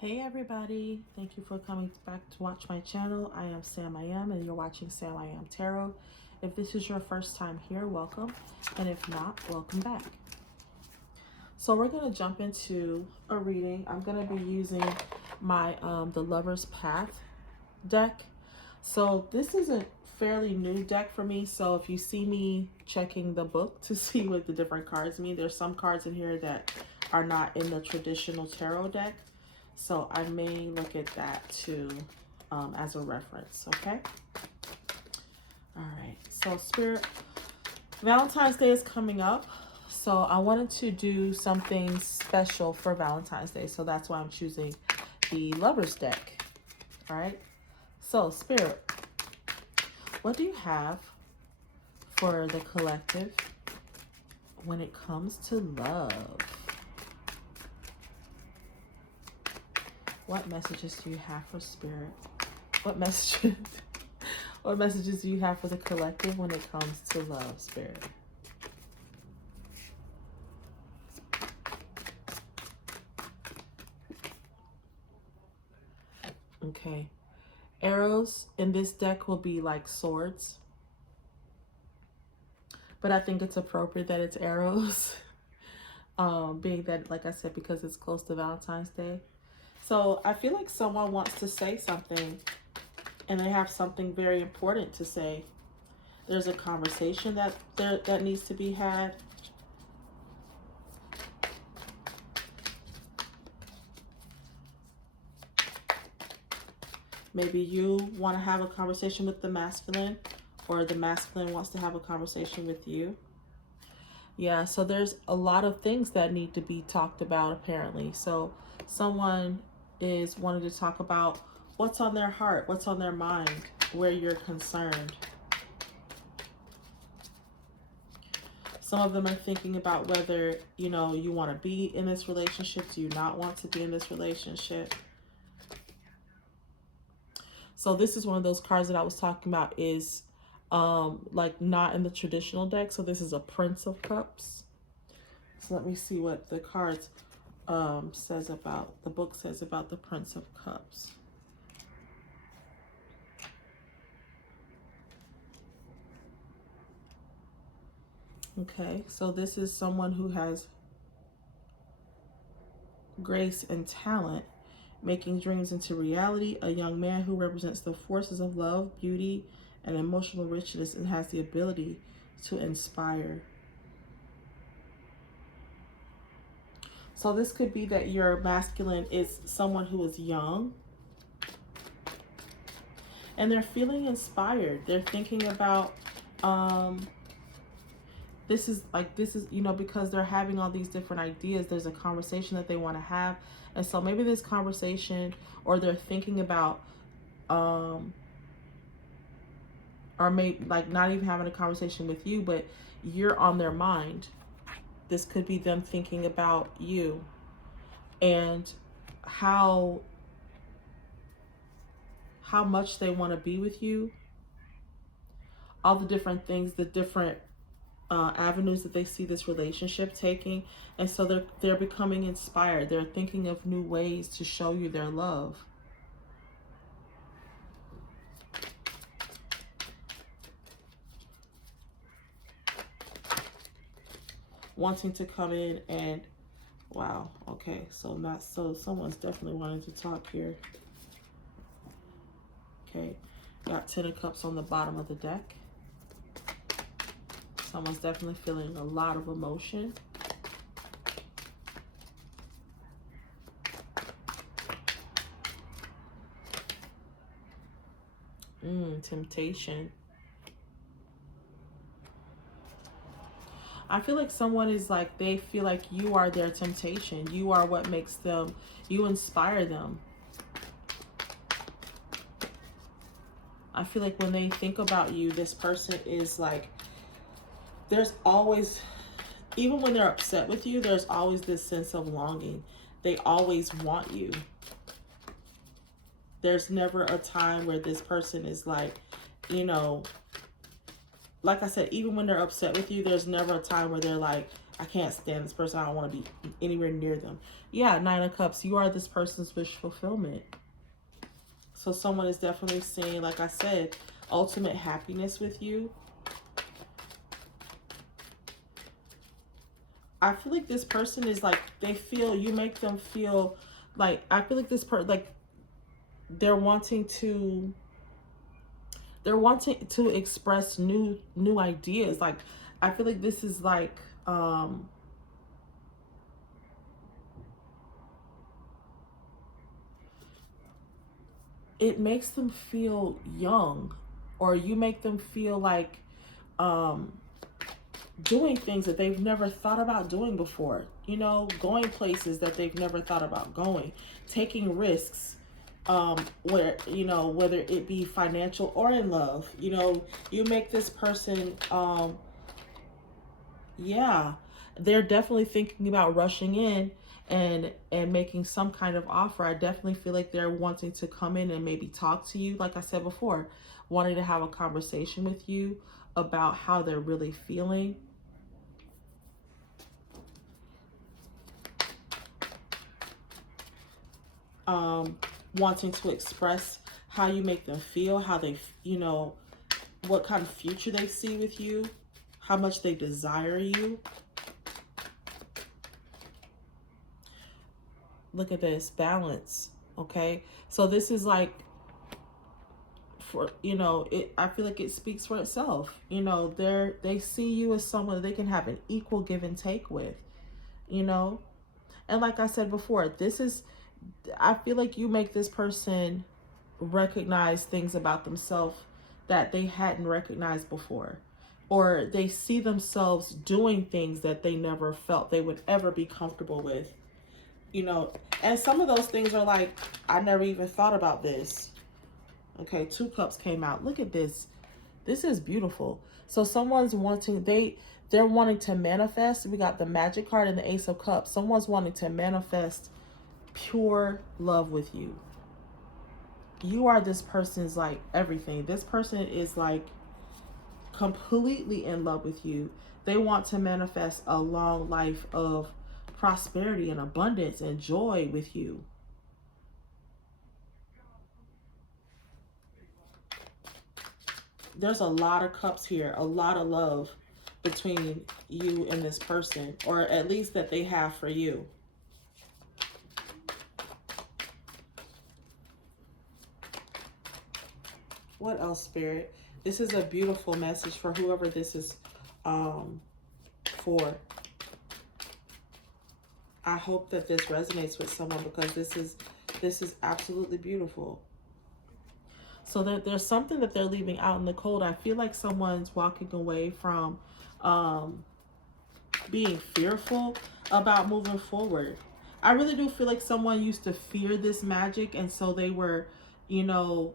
Hey everybody, thank you for coming back to watch my channel. I am SamIAm and you're watching SamIAm Tarot. If this is your first time here, welcome, and if not, welcome back. So we're going to jump into a reading. I'm going to be using my the Lover's Path deck. So this is a fairly new deck for me, so if you see me checking the book to see what the different cards mean, there's some cards in here that are not in the traditional tarot deck. So I may look at that too as a reference, okay? All right, so Spirit, Valentine's Day is coming up. So I wanted to do something special for Valentine's Day. So that's why I'm choosing the Lover's deck, all right? So Spirit, what do you have for the collective when it comes to love? What messages do you have for Spirit? What messages do you have for the collective when it comes to love, Spirit? Okay. Arrows in this deck will be like swords. But I think it's appropriate that it's arrows. Being that, like I said, because it's close to Valentine's Day. So I feel like someone wants to say something and they have something very important to say. There's a conversation that needs to be had. Maybe you want to have a conversation with the masculine, or the masculine wants to have a conversation with you. Yeah, so there's a lot of things that need to be talked about apparently. So someone is wanting to talk about what's on their heart, what's on their mind, where you're concerned. Some of them are thinking about whether, you know, you want to be in this relationship. Do you not want to be in this relationship? So this is one of those cards that I was talking about is like not in the traditional deck. So this is a Prince of Cups. So let me see what the cards says about, the book says about the Prince of Cups. Okay, so this is someone who has grace and talent, making dreams into reality, a young man who represents the forces of love, beauty, and emotional richness, and has the ability to inspire. So this could be that your masculine is someone who is young and they're feeling inspired. They're thinking about, this is, you know, because they're having all these different ideas, there's a conversation that they want to have. And so maybe this conversation, or they're thinking about, or maybe like not even having a conversation with you, but you're on their mind. This could be them thinking about you and how much they want to be with you, all the different things, the different avenues that they see this relationship taking. And so they're becoming inspired. They're thinking of new ways to show you their love. Wanting to come in and, wow, okay, so someone's definitely wanting to talk here. Okay, got 10 of Cups on the bottom of the deck. Someone's definitely feeling a lot of emotion. Temptation. I feel like someone is like, they feel like you are their temptation. You are what makes them, you inspire them. I feel like when they think about you, this person is like, there's always, even when they're upset with you, there's always this sense of longing. They always want you. There's never a time where this person is like, you know, like I said, even when they're upset with you, there's never a time where they're like, I can't stand this person. I don't want to be anywhere near them. Yeah, Nine of Cups. You are this person's wish fulfillment. So someone is definitely seeing, like I said, ultimate happiness with you. I feel like this person is like, they feel, you make them feel like, I feel like this person, like they're wanting to express new ideas. Like, I feel like this is like, it makes them feel young, or you make them feel like doing things that they've never thought about doing before, you know, going places that they've never thought about going, taking risks, where, you know, whether it be financial or in love, you know, you make this person, yeah, they're definitely thinking about rushing in and making some kind of offer. I definitely feel like they're wanting to come in and maybe talk to you, like I said before, wanting to have a conversation with you about how they're really feeling. Wanting to express how you make them feel, how they, you know, what kind of future they see with you, how much they desire you. Look at this balance. Okay, so this is like, for, you know, it, I feel like it speaks for itself. You know, they see you as someone that they can have an equal give and take with, you know. And like I said before, this is, I feel like you make this person recognize things about themselves that they hadn't recognized before, or they see themselves doing things that they never felt they would ever be comfortable with, you know. And some of those things are like, I never even thought about this. Okay, Two Cups came out. Look at this. This is beautiful. So someone's wanting, they're wanting to manifest. We got the Magic card and the Ace of Cups. Someone's wanting to manifest pure love with you. You are this person's like everything. This person is like completely in love with you. They want to manifest a long life of prosperity and abundance and joy with you. There's a lot of cups here, a lot of love between you and this person, or at least that they have for you. What else, Spirit? This is a beautiful message for whoever this is for. I hope that this resonates with someone, because this is absolutely beautiful. So there's something that they're leaving out in the cold. I feel like someone's walking away from being fearful about moving forward. I really do feel like someone used to fear this magic, and so they were, you know,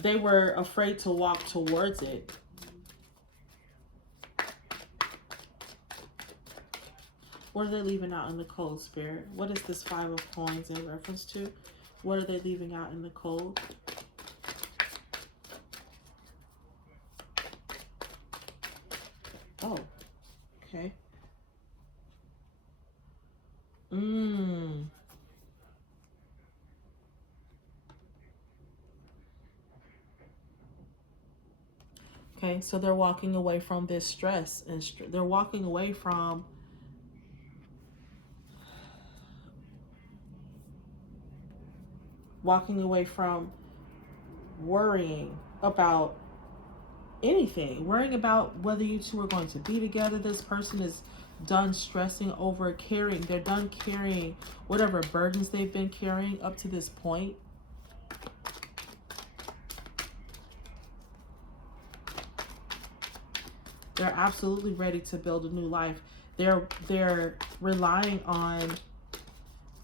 they were afraid to walk towards it. What are they leaving out in the cold, Spirit? What is this Five of Coins in reference to? What are they leaving out in the cold? Oh, okay. Okay, so they're walking away from this stress, and they're walking away from worrying about anything, worrying about whether you two are going to be together. This person is done stressing over carrying. They're done carrying whatever burdens they've been carrying up to this point. They're absolutely ready to build a new life. They're relying on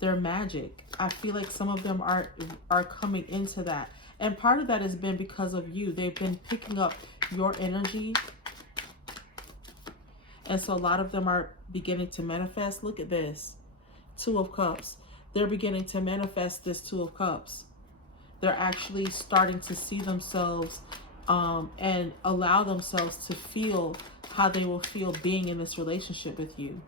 their magic. I feel like some of them are coming into that. And part of that has been because of you. They've been picking up your energy. And so a lot of them are beginning to manifest. Look at this. Two of Cups. They're beginning to manifest this Two of Cups. They're actually starting to see themselves and allow themselves to feel how they will feel being in this relationship with you.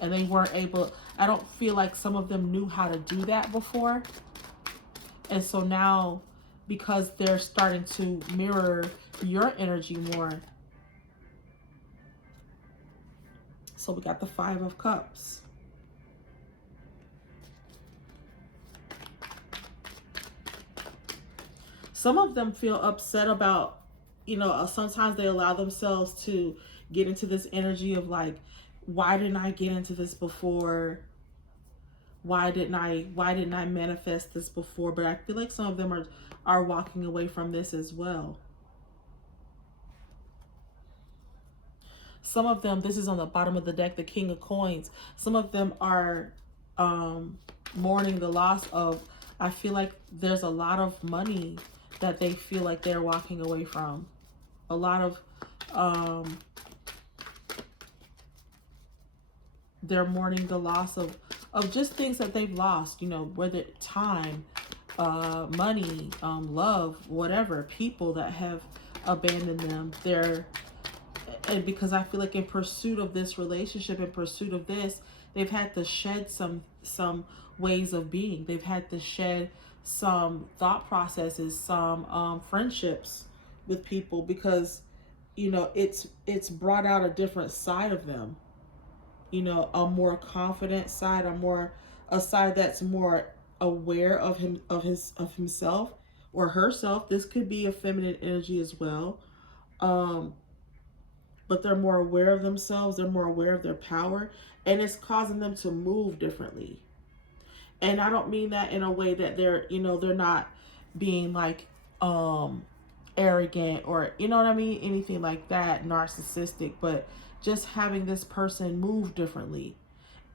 And they weren't able, I don't feel like some of them knew how to do that before. And so now, because they're starting to mirror your energy more. So we got the 5 of Cups. Some of them feel upset about, you know, sometimes they allow themselves to get into this energy of like, why didn't I get into this before? Why didn't I manifest this before? But I feel like some of them are walking away from this as well. Some of them, this is on the bottom of the deck, the King of Coins. Some of them are mourning the loss of, I feel like there's a lot of money that they feel like they're walking away from. A lot of, they're mourning the loss of just things that they've lost, you know, whether time, money, love, whatever, people that have abandoned them. And because I feel like in pursuit of this relationship, in pursuit of this, they've had to shed some ways of being. They've had to shed some thought processes, some friendships with people, because, you know, it's brought out a different side of them. You know, a more confident side, a side that's more aware of himself or herself. This could be a feminine energy as well. But they're more aware of themselves, they're more aware of their power, and it's causing them to move differently. And I don't mean that in a way that they're, you know, they're not being like arrogant or, you know what I mean, anything like that, narcissistic, but just having this person move differently.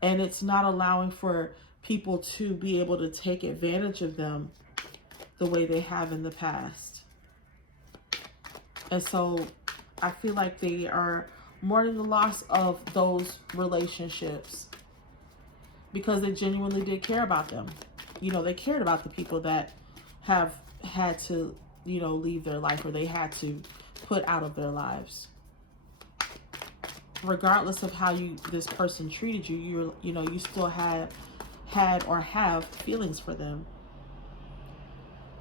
And it's not allowing for people to be able to take advantage of them the way they have in the past. And so I feel like they are mourning the loss of those relationships because they genuinely did care about them. You know, they cared about the people that have had to, you know, leave their life, or they had to put out of their lives. Regardless of how this person treated you, you know, you still had or have feelings for them.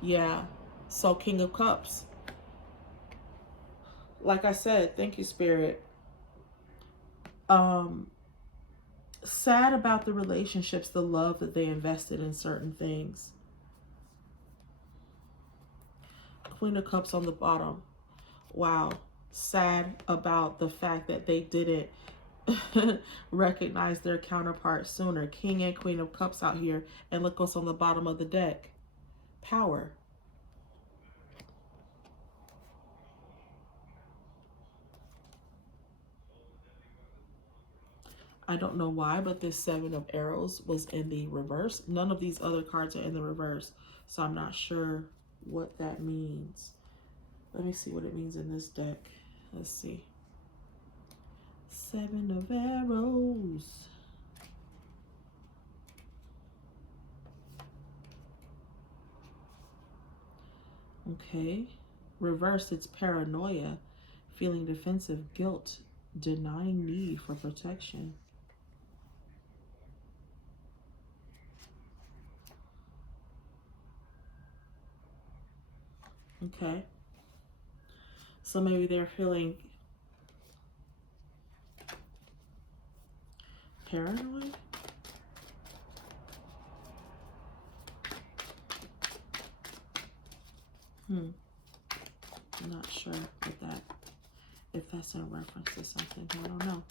Yeah. So King of Cups. Like I said, thank you, Spirit. Sad about the relationships, the love that they invested in certain things. Queen of Cups on the bottom. Wow. Sad about the fact that they didn't recognize their counterpart sooner. King and Queen of Cups out here. And look what's on the bottom of the deck. Power. I don't know why, but this 7 of Arrows was in the reverse. None of these other cards are in the reverse, so I'm not sure what that means. Let me see what it means in this deck. Let's see. 7 of Arrows. Okay. Reverse, it's paranoia, feeling defensive, guilt, denying need for protection. Okay. So maybe they're feeling paranoid. I'm not sure if that's in reference to something. I don't know.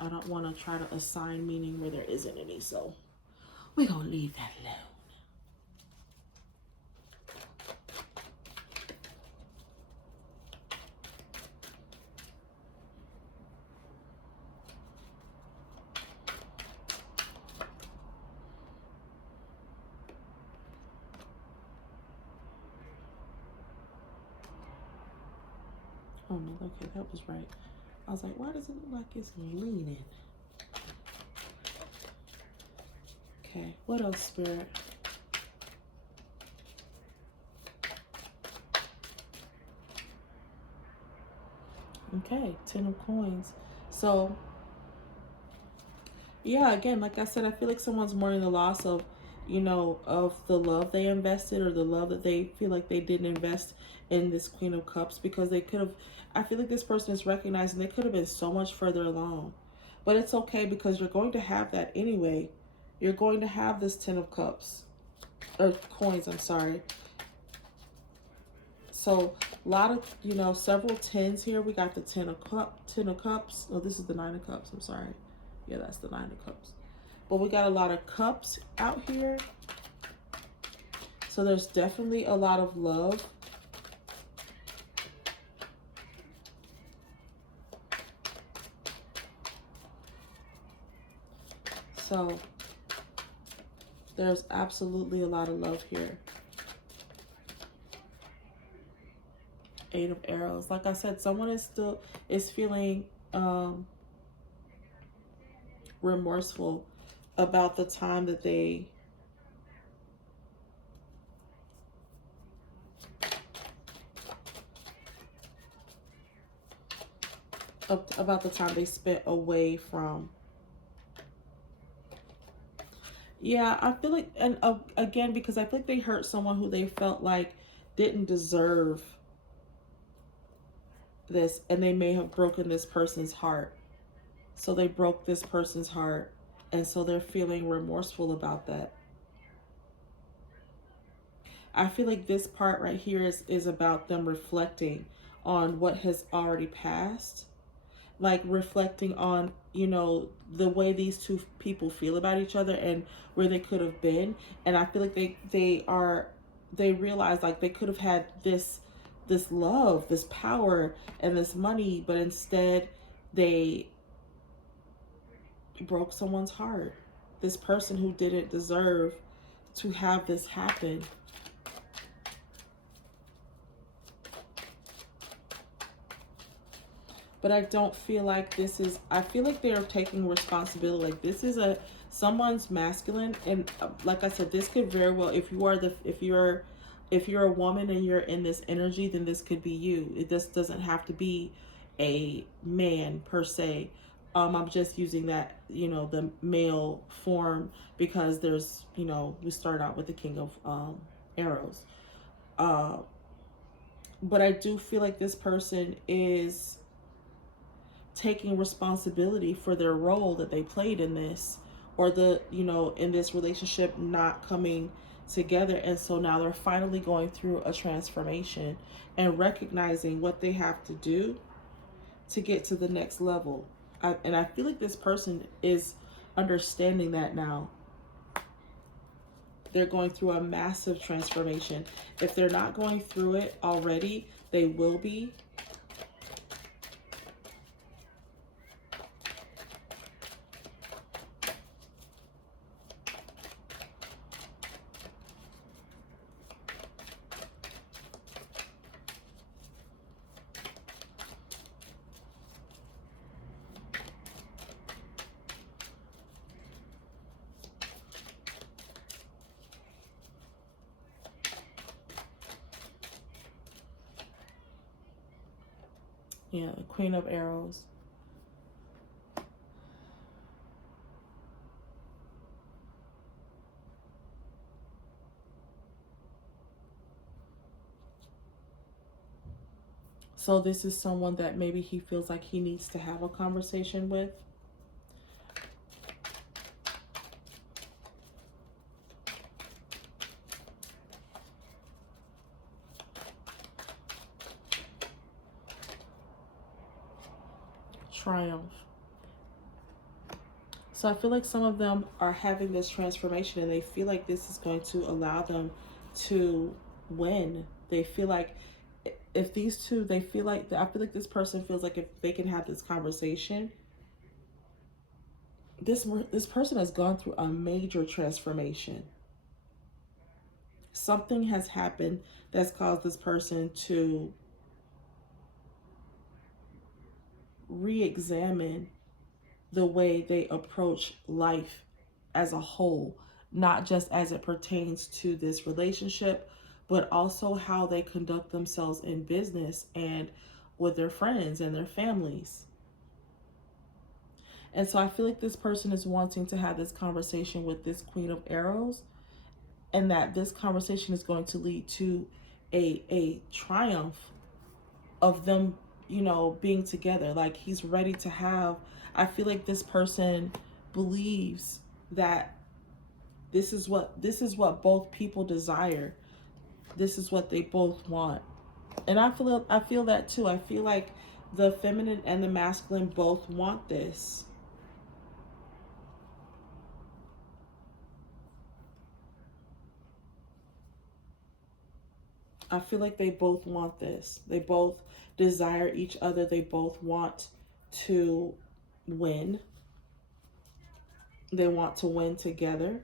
I don't want to try to assign meaning where there isn't any, so we're going to leave that alone. Oh no, okay, that was right. I was like, why does it look like it's leaning? Okay, what else, Spirit? Okay, 10 of coins. So, yeah, again, like I said, I feel like someone's mourning the loss of, of the love they invested, or the love that they feel like they didn't invest in this Queen of Cups, because they could have, I feel like this person is recognizing they could have been so much further along. But it's okay, because you're going to have that anyway. You're going to have this 10 of Cups, or coins, I'm sorry. So a lot of, several tens here. We got the 10 of Cups. Oh, this is the 9 of Cups. I'm sorry. Yeah, that's the 9 of Cups. But we got a lot of cups out here. So there's definitely a lot of love. So there's absolutely a lot of love here. 8 of Arrows. Like I said, someone is feeling remorseful about the time that they about the time they spent away from. Yeah, I feel like, and again, because I feel like they hurt someone who they felt like didn't deserve this, and they may have broken this person's heart. So they broke this person's heart, and so they're feeling remorseful about that. I feel like this part right here is about them reflecting on what has already passed, like reflecting on, the way these two people feel about each other and where they could have been. And I feel like they realize like they could have had this love, this power, and this money, but instead they broke someone's heart. This person who didn't deserve to have this happen. But I don't feel like this is, I feel like they're taking responsibility. Like this is someone's masculine. And like I said, this could very well, if you're a woman and you're in this energy, then this could be you. It just doesn't have to be a man per se. I'm just using that, the male form, because there's, we start out with the King of Arrows. But I do feel like this person is taking responsibility for their role that they played in this, or in this relationship not coming together. And so now they're finally going through a transformation and recognizing what they have to do to get to the next level. And I feel like this person is understanding that now. They're going through a massive transformation. If they're not going through it already, they will be. Yeah, Queen of Arrows. So this is someone that maybe he feels like he needs to have a conversation with. Triumph. So I feel like some of them are having this transformation, and they feel like this is going to allow them to win. They feel like if these two, they feel like, I feel like this person feels like if they can have this conversation, this person has gone through a major transformation. Something has happened that's caused this person to re-examine the way they approach life as a whole, not just as it pertains to this relationship, but also how they conduct themselves in business, and with their friends and their families. And so I feel like this person is wanting to have this conversation with this Queen of Arrows, and that this conversation is going to lead to a triumph of them, you know, being together. Like he's ready to have, I feel like this person believes that this is what both people desire. This is what they both want. And I feel that too. I feel like the feminine and the masculine both want this. I feel like they both want this. They both desire each other. They both want to win. They want to win together.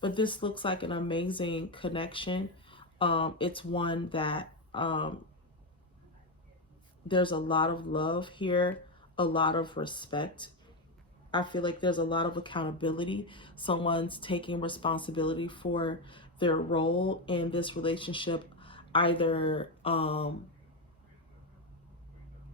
But this looks like an amazing connection. It's one that there's a lot of love here, a lot of respect. I feel like there's a lot of accountability. Someone's taking responsibility for their role in this relationship, either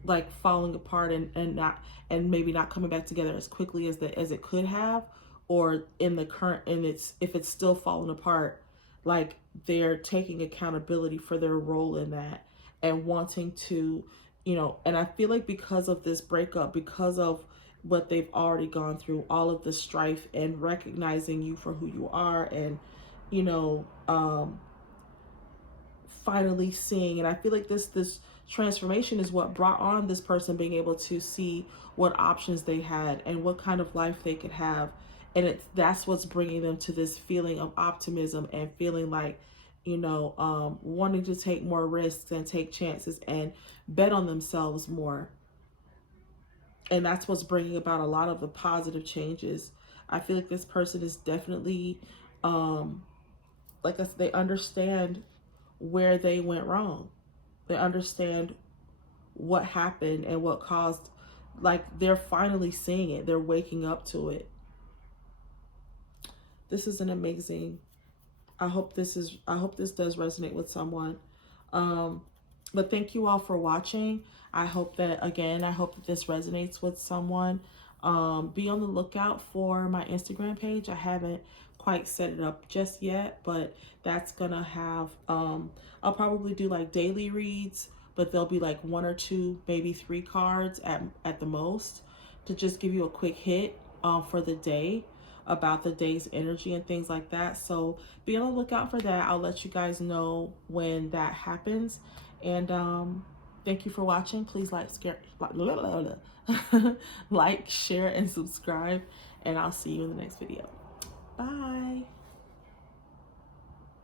like falling apart and maybe not coming back together as quickly as it could have, or in the current, and if it's still falling apart, like they're taking accountability for their role in that and wanting to, you know. And I feel like because of this breakup, because of what they've already gone through, all of the strife, and recognizing you for who you are, and you know, finally seeing, and I feel like this transformation is what brought on this person being able to see what options they had and what kind of life they could have. And that's what's bringing them to this feeling of optimism and feeling like, you know, wanting to take more risks and take chances and bet on themselves more. And that's what's bringing about a lot of the positive changes. I feel like this person is definitely, like I said, they understand where they went wrong. They understand what happened and what caused, like they're finally seeing it. They're waking up to it. This is an amazing, I hope this does resonate with someone. But thank you all for watching. I hope that this resonates with someone. Be on the lookout for my Instagram page. I haven't quite set it up just yet, but that's gonna have, I'll probably do like daily reads, but there'll be like 1 or 2, maybe 3 cards at the most, to just give you a quick hit for the day, about the day's energy and things like that. So be on the lookout for that. I'll let you guys know when that happens. And thank you for watching. Please like, share, and subscribe. And I'll see you in the next video. Bye.